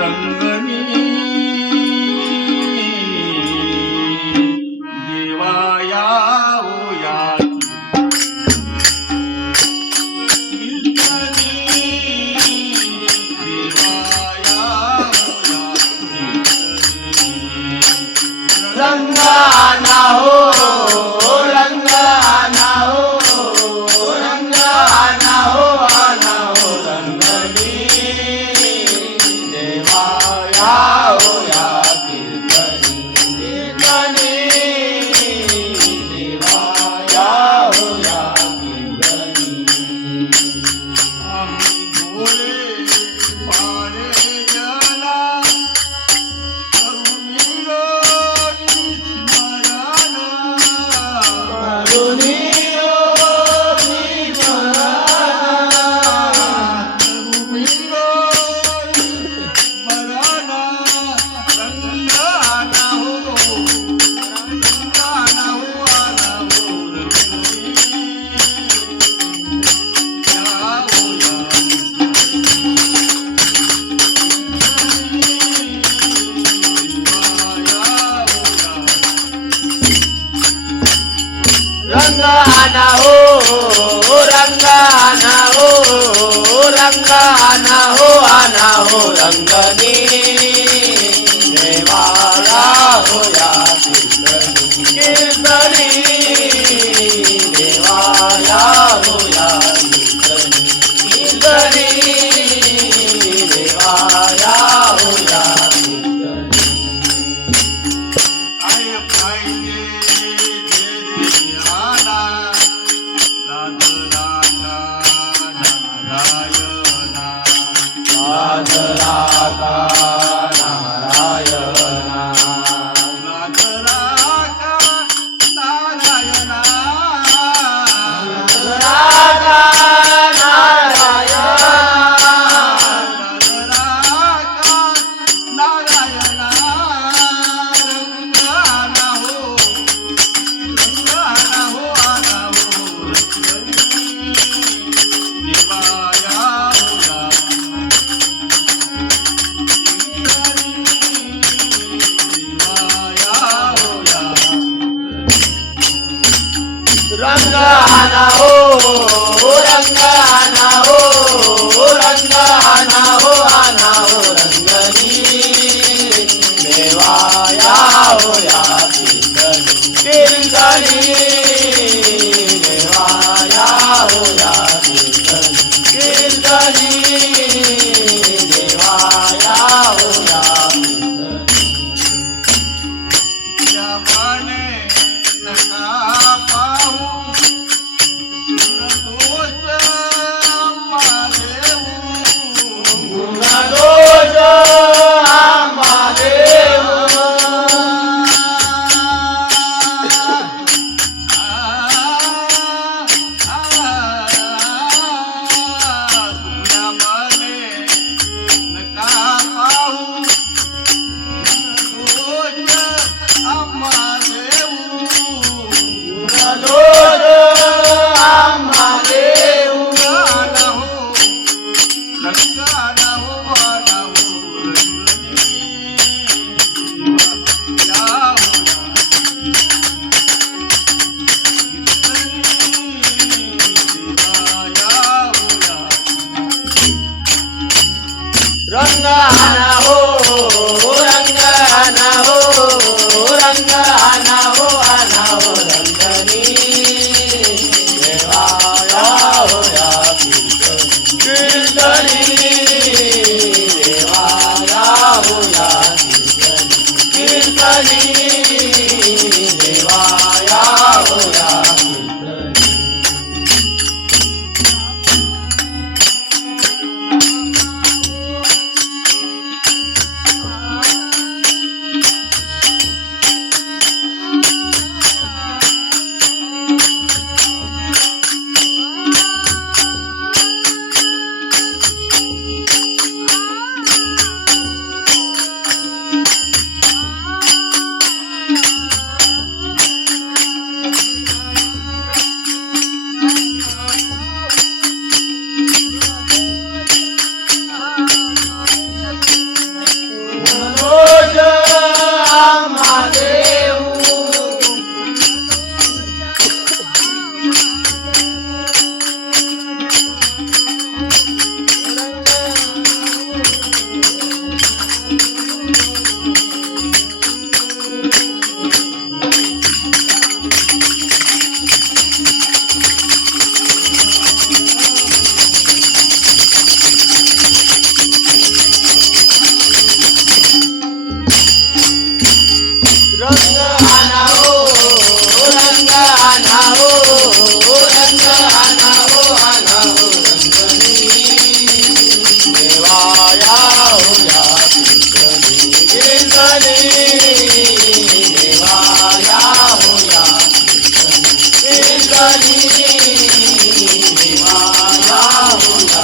रंगणी देवाया ओया रंगाना हो रंगाना हो रंगाना हो आना हो रंगणी देवाया हो या कीर्तनी कीर्तनी देवाया हो या कीर्तनी आम्ही भोळे पाळे जना रंगाना हो रंगाना हो रंगाना हो आना हो रंगनी देवाला हो या कीर्तनी कीर्तनी देवाला हो या कीर्तनी कीर्तनी देवाला हो या कीर्तनी काय पाहिजे देवाला राधा नारायणा राधा नारायणा नारायणा राधा नारायणा नारायणा रंगाना हो आना हो देवाया होला देवाया होला रंगाना हो रंगाना हो रंगाना हो आना हो रंगनी देवाया हो या कीर्तनी कीर्तनी देवाया हो या कीर्तनी कीर्तनी देवाया हो या कीर्तनी यामाने नका पाहू दोष मादेऊ गुणदोष आंबादेव यामाने नका पाहू दोष आम्हादेऊ गुणदोष आंबादेव रंगाना हो रंगाना हो आना हो रंगनी या होला देवाया होला रंगाना हो रंगाना हो रंगाना हो आना हो रंगनी देवाया हो या कीर्तनी कीर्तनी देवाया हो या कीर्तनी कीर्तनी देवाया हो या कीर्तनी देवाया होया कीर्तनी देवाया होया कीर्तनी देवाया होया